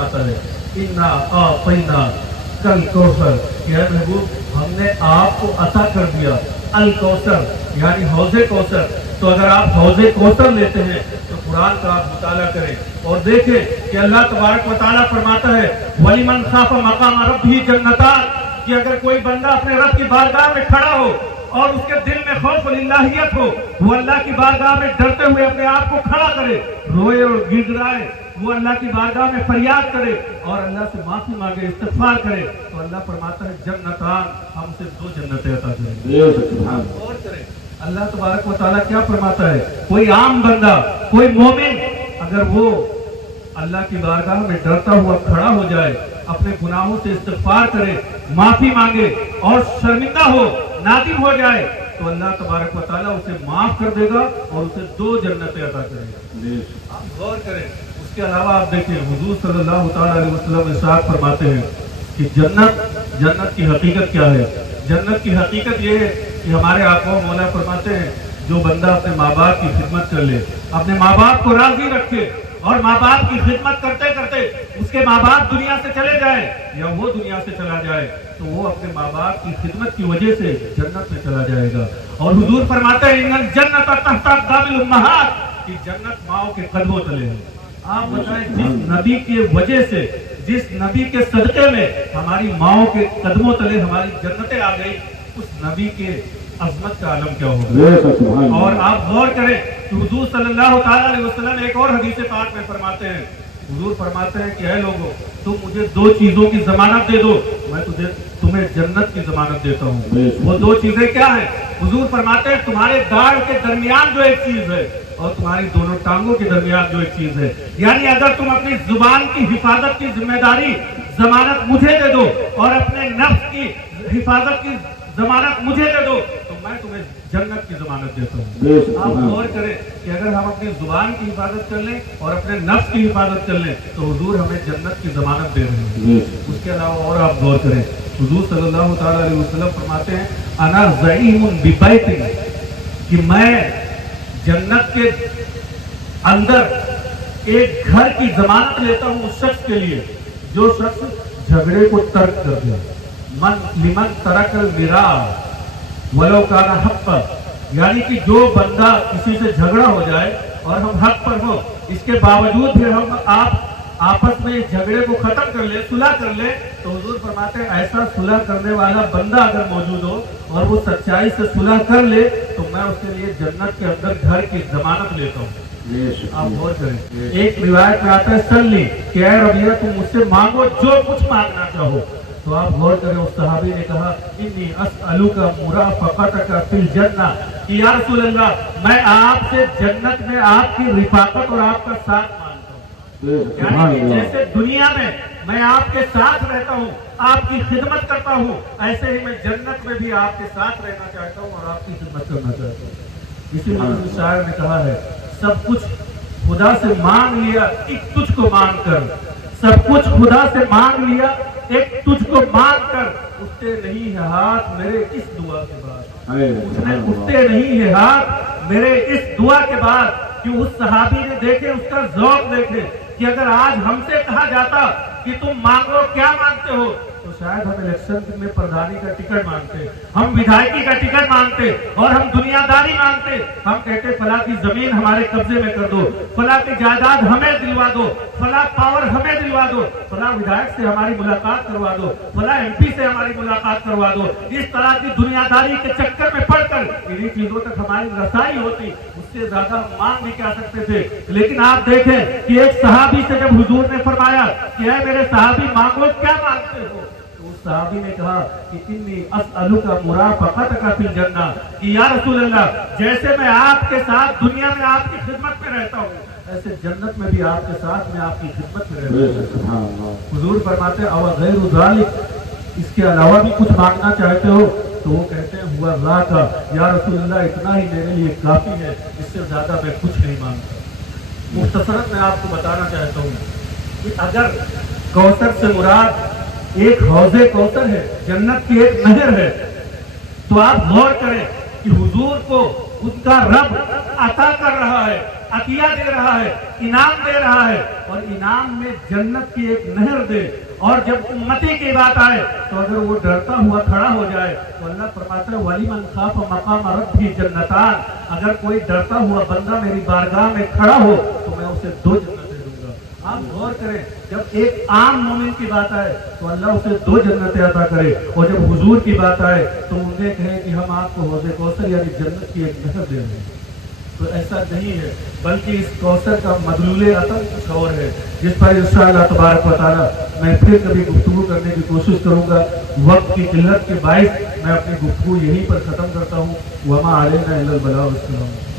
फरमाता है इन्ना आतैना कल कौसर, कि है महबूब हमने आपको अता कर दिया अल कौसर यानी हौज़े कौसर। तो अगर आप हौज़े कौसर लेते हैं तो कुरान का आप मुताला करें और देखें कि अल्लाह तबारक व तआला फरमाता है वलिमन खाफा मकाम रब्बिही जन्नतान, कि अगर कोई बंदा अपने रब की बारगाह में खड़ा हो और उसके दिल में खौफ लिल्लाहियत हो, वो अल्लाह की बारगाह में डरते हुए अपने आप को खड़ा करे, रोए और गिड़गिड़ाए, वो अल्लाह की बारगाह में फरियाद करे और अल्लाह से माफी मांगे, इस्तिग़फ़ार करे, तो अल्लाह फरमाता है जन्नतान, हम उसे 2 जन्नतें अता करेंगे। और करें अल्लाह तबारक व तआला क्या फरमाता है, कोई आम बंदा, कोई मोमिन अगर वो अल्लाह की बारगाह में डरता हुआ खड़ा हो जाए, अपने गुनाहों से इस्तिग़फ़ार करे, माफी मांगे और शर्मिंदा हो, नादिम हो जाए, तो अल्लाह तबारक व तआला उसे माफ कर देगा और उसे 2 जन्नतें अता करेगा। आप गौर करें। उसके अलावा आप देखिए हुजूर सल्लल्लाहु तआला अलैहि वसल्लम इरशाद फरमाते हैं कि जन्नत की हकीकत क्या है। जन्नत की हकीकत ये है कि हमारे आका मौला फरमाते हैं जो बंदा अपने माँ बाप की खिदमत कर ले, अपने माँ बाप को राजी रखे और माँ बाप की खिदमत करते करते उसके माँ बाप दुनिया से चले जाए या वो दुनिया से चला जाए, तो वो अपने माँ बाप की खिदमत की वजह से जन्नत में चला जाएगा। और हुजूर फरमाते हैं इन्नल जन्नत तहता अक़दामिल उम्महात, कि जन्नत माओ के कदमों तले है। आप बताएं जिस नबी के वजह से, जिस नबी के सदक़े में हमारी माओ के कदमों तले हमारी जन्नतें आ गई, उस नबी के अजमत का आलम क्या होगा। और आप गौर करें कि हुजूर सल्लल्लाहु तआला अलैहि वसल्लम एक और हदीस पाक में फरमाते हैं, हुजूर फरमाते हैं कि ऐ लोगों, तुम मुझे 2 चीजों की जमानत दे दो, मैं तुम्हें जन्नत की जमानत देता हूँ। वो 2 चीजें क्या है? हुजूर फरमाते हैं तुम्हारे दाढ़ के दरमियान जो एक चीज है और तुम्हारी दोनों टांगों के दरमियान जो एक चीज है, यानी अगर तुम अपनी जुबान की हिफाजत की जिम्मेदारी जमानत मुझे दे दो और अपने नफ्स की हिफाजत की जमानत मुझे दे दो, तो मैं तुम्हें जन्नत की जमानत देता हूँ। आप गौर करें कि अगर हम अपनी जुबान की हिफाजत कर लें और अपने नफ्स की हिफाजत कर लें तो हुजूर हमें जन्नत की जमानत दे रहे हैं। उसके अलावा और आप गौर करें, हुजूर सल्लल्लाहु तआला अलैहि वसल्लम फरमाते हैं अना ज़ईमुन बिबैतिन, कि मैं जन्नत के अंदर एक घर की जमानत लेता हूँ उस शख्स के लिए जो शख्स झगड़े को तर्क कर दे। मन लिमन तरकल मिरा वलो काना हक पर, यानी कि जो बंदा किसी से झगड़ा हो जाए और हम हक पर हो, इसके बावजूद भी हम आप आपस में इस झगड़े को खत्म कर ले, सुलह कर ले, तो हुजूर फरमाते हैं ऐसा सुलह करने वाला बंदा अगर मौजूद हो और वो सच्चाई से सुलह कर ले तो मैं उसके लिए जन्नत के अंदर घर की जमानत लेता हूँ। आप गौर करें, एक रिवायत में आता है सल्ली कि ऐ रबिया तुम मुझसे मांगो जो कुछ मांगना चाहो। तो आप गौर करें, उस सहाबी ने कहा इन्नी अस्अलुका मुराफक़तका फिल जन्ना, कि या रसूल अल्लाह मैं आपसे जन्नत में आपकी रिफाकत और आपका साथ मांगता हूँ। यानी जैसे दुनिया में मैं आपके साथ रहता हूँ, आपकी खिदमत करता हूँ, ऐसे ही मैं जन्नत में भी आपके साथ रहना चाहता हूँ और आपकी खिदमत करना चाहता हूँ। इसीलिए शायर ने कहा है सब कुछ खुदा से मांग लिया एक तुझको मांग कर, सब कुछ खुदा से मांग लिया एक तुझको मांग कर, उठते नहीं है हाथ मेरे इस दुआ के बाद, उठते नहीं है हाथ मेरे इस दुआ के बाद। कि उस सहाबी ने देखे, उसका ज़ौक़ देखे कि अगर आज हमसे कहा जाता कि तुम मांगो क्या मांगते हो, तो शायद हम इलेक्शन में प्रधानी का टिकट मांगते, हम विधायकी का टिकट मांगते और हम दुनियादारी मांगते। हम कहते फला की जमीन हमारे कब्जे में कर दो, फला की जायदाद हमें दिलवा दो, फला पावर हमें दिलवा दो, फला विधायक से हमारी मुलाकात करवा दो, फला MP से हमारी मुलाकात करवा दो। इस तरह की दुनियादारी के चक्कर में पड़कर इन्हीं चीजों तक हमारी रसाई होती, उससे ज्यादा मांग नहीं कर सकते थे। लेकिन आप देखें कि एक सहाबी से जब हुजूर ने फरमाया कि ऐ मेरे सहाबी मांगो क्या मांगते हो, सहाबी ने कहा कि इन्नी अस्अलुका मुराफक़तका फिल जन्ना, कि या रसूल अल्लाह जैसे मैं आपके साथ दुनिया में आपकी खिदमत में रहता हूँ, ऐसे जन्नत में भी आपके साथ में आपकी खिदमत में रहता हूँ। हुजूर फरमाते हैं अव गैरु ज़ालिक, इसके अलावा भी कुछ मांगना चाहते हो, तो वो कहते हैं हुआ ला का, या रसूल अल्लाह इतना ही मेरे लिए काफी है, इससे ज्यादा मैं कुछ नहीं मांगता। मुख्तसरत मैं आपको बताना चाहता हूँ कि अगर कौसर से मुराद एक हौज़े कौसर है, जन्नत की एक नहर है, तो आप गौर करें कि हुजूर को उनका रब अता कर रहा है عطیہ دے رہا ہے، انعام دے رہا ہے، اور انعام میں جنت کی ایک نہر دے۔ اور جب امتی کی بات آئے تو اگر وہ ڈرتا ہوا کھڑا ہو جائے تو اللہ فرماتا ہے وَلِمَنْ خَافَ مَقَامَ رَبِّهِ جَنَّتَانِ، اگر کوئی ڈرتا ہوا بندہ میری بارگاہ میں کھڑا ہو تو میں اسے 2 جنتیں دوں گا۔ آپ غور کریں، جب ایک عام مومن کی بات آئے تو اللہ اسے 2 جنتیں عطا کرے، اور جب حضور کی بات آئے تو انہیں کہے کہ ہم آپ کو حوض کوثر یعنی جنت کی ایک نہر دے رہے ہیں۔ تو ایسا نہیں ہے، بلکہ اس کوثر کا مدلول عطا کچھ اور ہے، جس پر انشاءاللہ تبارک و تعالی میں پھر کبھی گفتگو کرنے کی کوشش کروں گا۔ وقت کی قلت کے باعث میں اپنی گفتگو یہیں پر ختم کرتا ہوں۔ وما علینا الا البلاغ، السلام۔